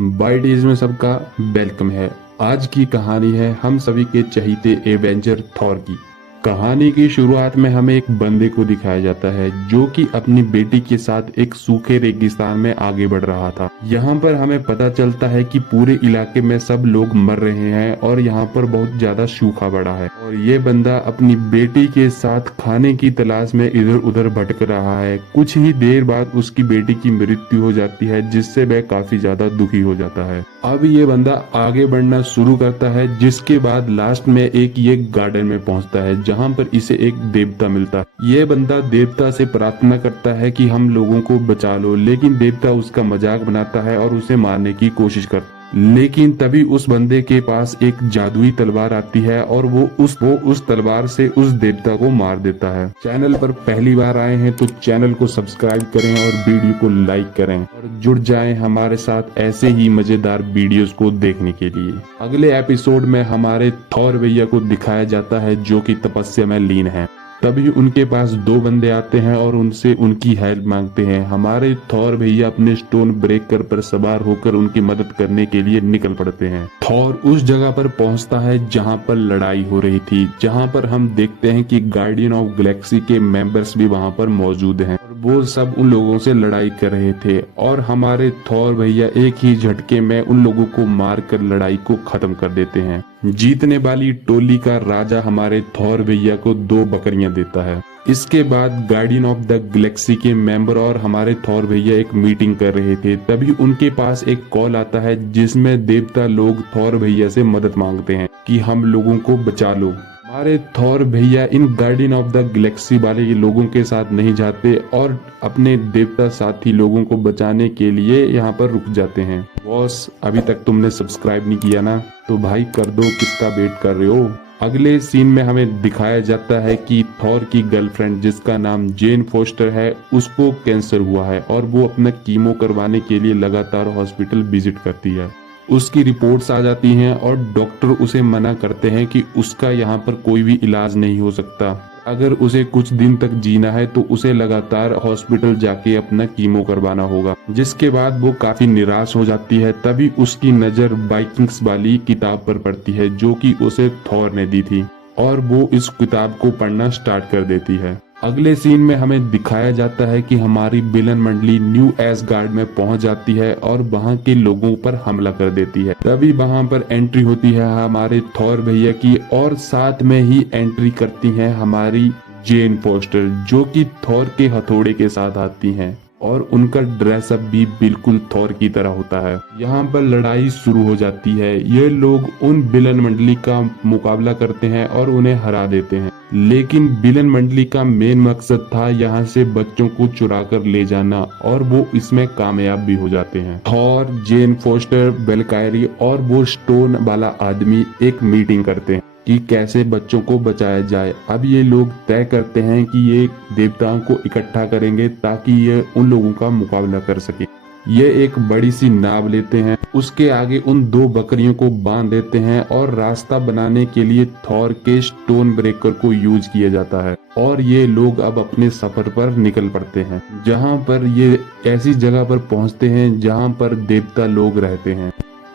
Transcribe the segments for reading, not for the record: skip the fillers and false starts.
बाइटीज में सबका वेलकम है। आज की कहानी है हम सभी के चहीते एवेंजर थॉर की। कहानी की शुरुआत में हमें एक बंदे को दिखाया जाता है जो कि अपनी बेटी के साथ एक सूखे रेगिस्तान में आगे बढ़ रहा था। यहाँ पर हमें पता चलता है कि पूरे इलाके में सब लोग मर रहे हैं और यहाँ पर बहुत ज्यादा सूखा पड़ा है और ये बंदा अपनी बेटी के साथ खाने की तलाश में इधर उधर भटक रहा है। कुछ ही देर बाद उसकी बेटी की मृत्यु हो जाती है जिससे वह काफी ज्यादा दुखी हो जाता है। अब ये बंदा आगे बढ़ना शुरू करता है, जिसके बाद लास्ट में एक ये गार्डन में पहुंचता है जहां पर इसे एक देवता मिलता है। ये बंदा देवता से प्रार्थना करता है कि हम लोगों को बचा लो, लेकिन देवता उसका मजाक बनाता है और उसे मारने की कोशिश करता है। लेकिन तभी उस बंदे के पास एक जादुई तलवार आती है और वो उस तलवार से उस देवता को मार देता है। चैनल पर पहली बार आए हैं तो चैनल को सब्सक्राइब करें और वीडियो को लाइक करें और जुड़ जाएं हमारे साथ ऐसे ही मजेदार वीडियोस को देखने के लिए। अगले एपिसोड में हमारे थॉर भैया को दिखाया जाता है जो कि तपस्या में लीन है। तभी उनके पास दो बंदे आते हैं और उनसे उनकी हेल्प मांगते हैं। हमारे थॉर भैया अपने स्टोन ब्रेकर पर सवार होकर उनकी मदद करने के लिए निकल पड़ते हैं। थॉर उस जगह पर पहुंचता है जहां पर लड़ाई हो रही थी, जहां पर हम देखते हैं कि गार्डियन ऑफ गैलेक्सी के मेंबर्स भी वहां पर मौजूद हैं और वो सब उन लोगों से लड़ाई कर रहे थे और हमारे थॉर भैया एक ही झटके में उन लोगों को मार कर लड़ाई को खत्म कर देते हैं। जीतने वाली टोली का राजा हमारे थॉर भैया को 2 बकरियां देता है। इसके बाद गार्डियन ऑफ द गैलेक्सी के मेंबर और हमारे थॉर भैया एक मीटिंग कर रहे थे। तभी उनके पास एक कॉल आता है जिसमें देवता लोग थॉर भैया से मदद मांगते हैं कि हम लोगों को बचा लो। हमारे थॉर भैया इन गार्डियन ऑफ द गैलेक्सी वाले लोगों के साथ नहीं जाते और अपने देवता साथी लोगों को बचाने के लिए यहाँ पर रुक जाते हैं। बॉस, अभी तक तुमने सब्सक्राइब नहीं किया ना, तो भाई कर दो, किसका वेट कर रहे हो। अगले सीन में हमें दिखाया जाता है कि थॉर की गर्लफ्रेंड जिसका नाम जेन फोस्टर है, उसको कैंसर हुआ है और वो अपना कीमो करवाने के लिए लगातार हॉस्पिटल विजिट करती है। उसकी रिपोर्ट्स आ जाती हैं और डॉक्टर उसे मना करते हैं कि उसका यहाँ पर कोई भी इलाज नहीं हो सकता। अगर उसे कुछ दिन तक जीना है तो उसे लगातार हॉस्पिटल जाके अपना कीमो करवाना होगा। जिसके बाद वो काफी निराश हो जाती है। तभी उसकी नजर वाइकिंग्स वाली किताब पर पड़ती है जो कि उसे थॉर ने दी थी और वो इस किताब को पढ़ना स्टार्ट कर देती है। अगले सीन में हमें दिखाया जाता है कि हमारी विलन मंडली न्यू एसगार्ड में पहुंच जाती है और वहां के लोगों पर हमला कर देती है। तभी वहां पर एंट्री होती है हमारे थॉर भैया की और साथ में ही एंट्री करती हैं हमारी जेन फोस्टर जो कि थॉर के हथौड़े के साथ आती हैं और उनका ड्रेसअप भी बिल्कुल थॉर की तरह होता है। यहाँ पर लड़ाई शुरू हो जाती है। ये लोग उन विलन मंडली का मुकाबला करते हैं और उन्हें हरा देते हैं, लेकिन विलन मंडली का मेन मकसद था यहाँ से बच्चों को चुरा कर ले जाना और वो इसमें कामयाब भी हो जाते हैं। थॉर, जेन फोस्टर, वेलकायरी और वो स्टोन वाला आदमी एक मीटिंग करते हैं कि कैसे बच्चों को बचाया जाए। अब ये लोग तय करते हैं कि ये देवताओं को इकट्ठा करेंगे ताकि ये उन लोगों का मुकाबला कर सके। ये एक बड़ी सी नाव लेते हैं, उसके आगे उन 2 बकरियों को बांध देते हैं और रास्ता बनाने के लिए थॉर के स्टोन ब्रेकर को यूज किया जाता है और ये लोग अब अपने सफर पर निकल पड़ते हैं, जहां पर ये ऐसी जगह पर पहुंचते हैं जहां पर देवता लोग रहते हैं।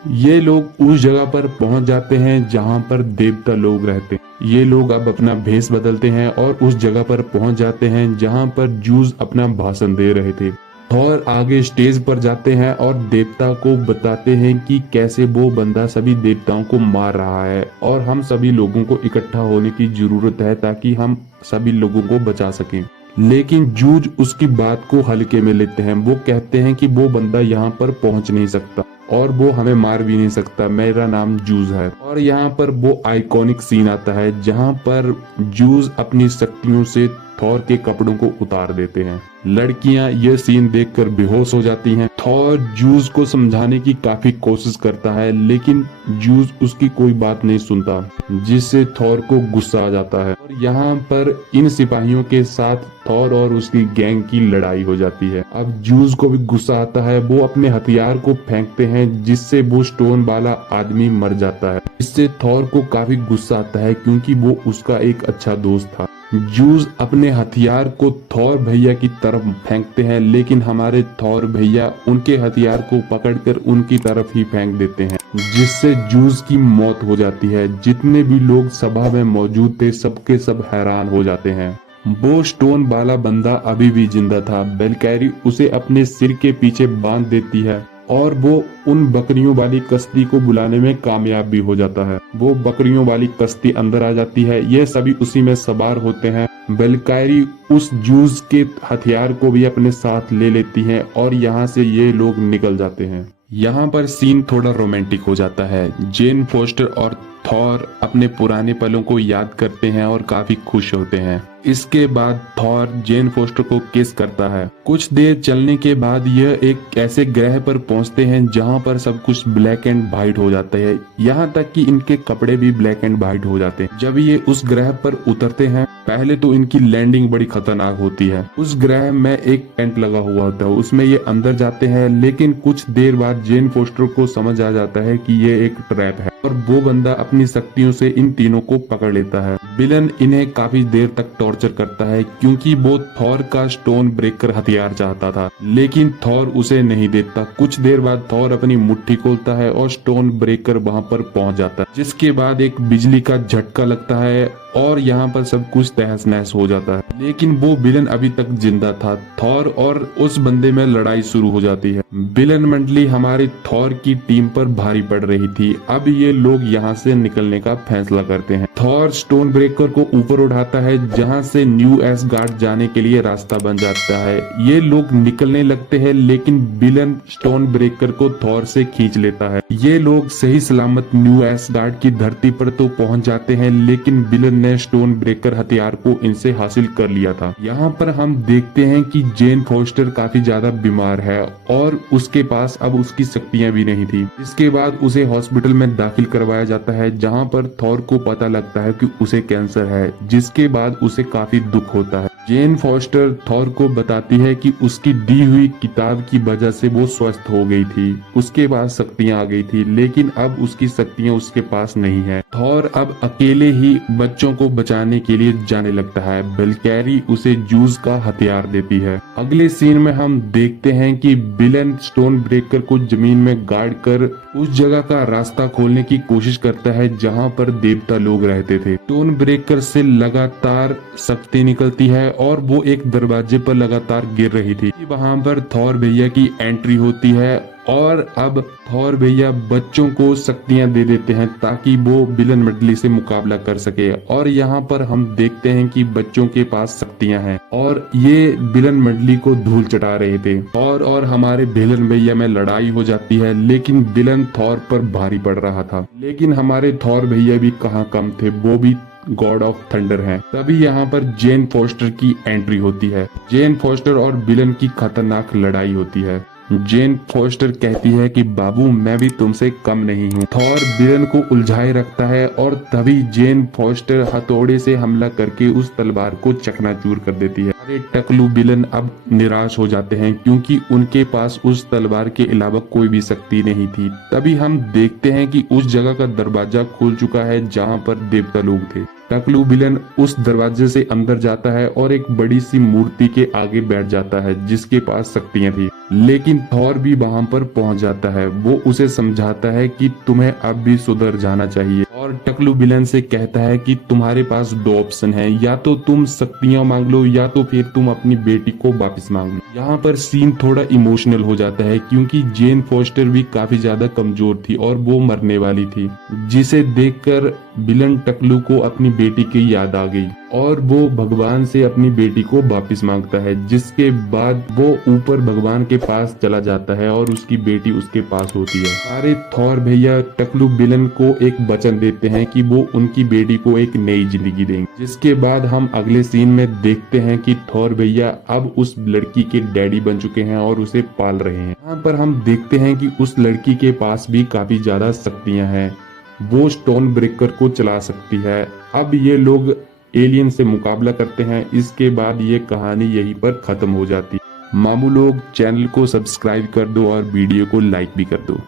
ये लोग उस जगह पर पहुंच जाते हैं जहां पर देवता लोग रहते हैं। ये लोग अब अपना भेष बदलते हैं और उस जगह पर पहुंच जाते हैं जहां पर जूस अपना भाषण दे रहे थे। थॉर आगे स्टेज पर जाते हैं और देवता को बताते हैं कि कैसे वो बंदा सभी देवताओं को मार रहा है और हम सभी लोगों को इकट्ठा होने की जरूरत है ताकि हम सभी लोगों को बचा सकें। लेकिन जूज उसकी बात को हल्के में लेते हैं। वो कहते हैं कि वो बंदा यहाँ पर पहुंच नहीं सकता और वो हमें मार भी नहीं सकता, मेरा नाम जूज है। और यहाँ पर वो आइकॉनिक सीन आता है जहाँ पर जूज अपनी शक्तियों से थॉर के कपड़ों को उतार देते हैं। लड़कियां ये सीन देखकर बेहोश हो जाती हैं। थॉर जूज को समझाने की काफी कोशिश करता है लेकिन जूज उसकी कोई बात नहीं सुनता, जिससे थॉर को गुस्सा आ जाता है और यहाँ पर इन सिपाहियों के साथ थॉर और उसकी गैंग की लड़ाई हो जाती है। अब जूज को भी गुस्सा आता है, वो अपने हथियार को फेंकते हैं जिससे वो स्टोन वाला आदमी मर जाता है। इससे थॉर को काफी गुस्सा आता है क्योंकि वो उसका एक अच्छा दोस्त था। जूज अपने हथियार को थॉर भैया की तरफ तरफ फेंकते हैं, लेकिन हमारे थॉर भैया उनके हथियार को पकड़कर उनकी तरफ ही फेंक देते हैं, जिससे जूस की मौत हो जाती है। जितने भी लोग सभा में मौजूद थे सबके सब हैरान हो जाते हैं। वो स्टोन वाला बंदा अभी भी जिंदा था। वेलकैरी उसे अपने सिर के पीछे बांध देती है और वो उन बकरियों वाली कश्ती को बुलाने में कामयाब भी हो जाता है। वो बकरियों वाली कश्ती अंदर आ जाती है, ये सभी उसी में सवार होते हैं। वेलकैरी उस जूस के हथियार को भी अपने साथ ले लेती है और यहाँ से ये लोग निकल जाते हैं। यहाँ पर सीन थोड़ा रोमांटिक हो जाता है। जेन फोस्टर और थॉर अपने पुराने पलों को याद करते हैं और काफी खुश होते हैं। इसके बाद थॉर जेन फोस्टर को किस करता है। कुछ देर चलने के बाद यह एक ऐसे ग्रह पर पहुंचते हैं जहां पर सब कुछ ब्लैक एंड व्हाइट हो जाता है, यहाँ तक कि इनके कपड़े भी ब्लैक एंड व्हाइट हो जाते हैं। जब ये उस ग्रह पर उतरते हैं, पहले तो इनकी लैंडिंग बड़ी खतरनाक होती है। उस ग्रह में एक टेंट लगा हुआ होता है, उसमें ये अंदर जाते हैं, लेकिन कुछ देर बाद जेन फोस्टर को समझ आ जाता है कि ये एक ट्रैप है और वो बंदा अपनी शक्तियों से इन तीनों को पकड़ लेता है। विलन इन्हें काफी देर तक टॉर्चर करता है क्योंकि वो थॉर का स्टोन ब्रेकर हथियार चाहता था, लेकिन थॉर उसे नहीं देता। कुछ देर बाद थॉर अपनी मुट्ठी खोलता है और स्टोन ब्रेकर वहां पर पहुंच जाता है, जिसके बाद एक बिजली का झटका लगता है और यहाँ पर सब कुछ तहस नहस हो जाता है। लेकिन वो विलन अभी तक जिंदा था। थॉर और उस बंदे में लड़ाई शुरू हो जाती है। विलन मंडली हमारी थॉर की टीम पर भारी पड़ रही थी। अब ये लोग यहाँ से निकलने का फैसला करते हैं। थॉर स्टोन ब्रेकर को ऊपर उठाता है, जहाँ से न्यू एसगार्ड जाने के लिए रास्ता बन जाता है। ये लोग निकलने लगते हैं, लेकिन विलन स्टोन ब्रेकर को थॉर से खींच लेता है। ये लोग सही सलामत न्यू एसगार्ड की धरती पर तो पहुंच जाते हैं, लेकिन विलन ने स्टोन ब्रेकर हथियार को इनसे हासिल कर लिया था। यहाँ पर हम देखते हैं कि जेन फोस्टर काफी ज्यादा बीमार है और उसके पास अब उसकी शक्तियां भी नहीं थी। इसके बाद उसे हॉस्पिटल में दाखिल करवाया जाता है, जहाँ पर थॉर को पता लगता है कि उसे कैंसर है, जिसके बाद उसे काफी दुख होता है। जेन फोस्टर थॉर को बताती है कि उसकी दी हुई किताब की वजह से वो स्वस्थ हो गई थी, उसके पास शक्तियां आ गई थी, लेकिन अब उसकी शक्तियां उसके पास नहीं है। थॉर अब अकेले ही बच्चों को बचाने के लिए जाने लगता है। वेलकैरी उसे जूस का हथियार देती है। अगले सीन में हम देखते हैं कि विलन स्टोन ब्रेकर को जमीन में गाड़ कर उस जगह का रास्ता खोलने की कोशिश करता है जहां पर देवता लोग रहते थे। स्टोन ब्रेकर से लगातार शक्ति निकलती है और वो एक दरवाजे पर लगातार गिर रही थी। वहां पर थॉर भैया की एंट्री होती है और अब थॉर भैया बच्चों को शक्तियां दे देते हैं ताकि वो विलन मंडली से मुकाबला कर सके। और यहाँ पर हम देखते हैं कि बच्चों के पास शक्तियां हैं और ये विलन मंडली को धूल चटा रहे थे। थॉर और हमारे विलन भैया में लड़ाई हो जाती है, लेकिन विलन थॉर पर भारी पड़ रहा था। लेकिन हमारे थॉर भैया भी कहाँ कम थे, वो भी गॉड ऑफ थंडर हैं। तभी यहाँ पर जेन फोस्टर की एंट्री होती है। जेन फोस्टर और विलन की खतरनाक लड़ाई होती है। जेन फोस्टर कहती है कि बाबू मैं भी तुमसे कम नहीं हूँ। थॉर विलन को उलझाए रखता है और तभी जेन फोस्टर हथौड़े से हमला करके उस तलवार को चकनाचूर कर देती है। अरे टकलू विलन अब निराश हो जाते हैं क्योंकि उनके पास उस तलवार के अलावा कोई भी शक्ति नहीं थी। तभी हम देखते हैं कि उस जगह का दरवाजा खुल चुका है जहाँ पर देवता लोग थे। टकलू विलन उस दरवाजे से अंदर जाता है और एक बड़ी सी मूर्ति के आगे बैठ जाता है जिसके पास शक्तियां थी। लेकिन थॉर भी वहां पर पहुंच जाता है। वो उसे समझाता है कि तुम्हें अब भी सुधर जाना चाहिए और टकलू विलन से कहता है कि तुम्हारे पास दो ऑप्शन है, या तो तुम शक्तियां मांग लो या तो फिर तुम अपनी बेटी को वापस मांग लो। यहाँ पर सीन थोड़ा इमोशनल हो जाता है क्योंकि जेन फोस्टर भी काफी ज्यादा कमजोर थी और वो मरने वाली थी, जिसे देखकर विलन टकलू को अपनी बेटी की याद आ गई और वो भगवान से अपनी बेटी को वापस मांगता है। जिसके बाद वो ऊपर भगवान के पास चला जाता है और उसकी बेटी उसके पास होती है। सारे थॉर भैया टकलू विलन को एक वचन देते हैं कि वो उनकी बेटी को एक नई जिंदगी देंगे। जिसके बाद हम अगले सीन में देखते हैं कि थॉर भैया अब उस लड़की के डैडी बन चुके हैं और उसे पाल रहे हैं। यहाँ पर हम देखते हैं कि उस लड़की के पास भी काफी ज्यादा शक्तियां हैं, वो स्टोन ब्रेकर को चला सकती है। अब ये लोग एलियन से मुकाबला करते हैं। इसके बाद ये कहानी यहीं पर खत्म हो जाती है। मामू लोग चैनल को सब्सक्राइब कर दो और वीडियो को लाइक भी कर दो।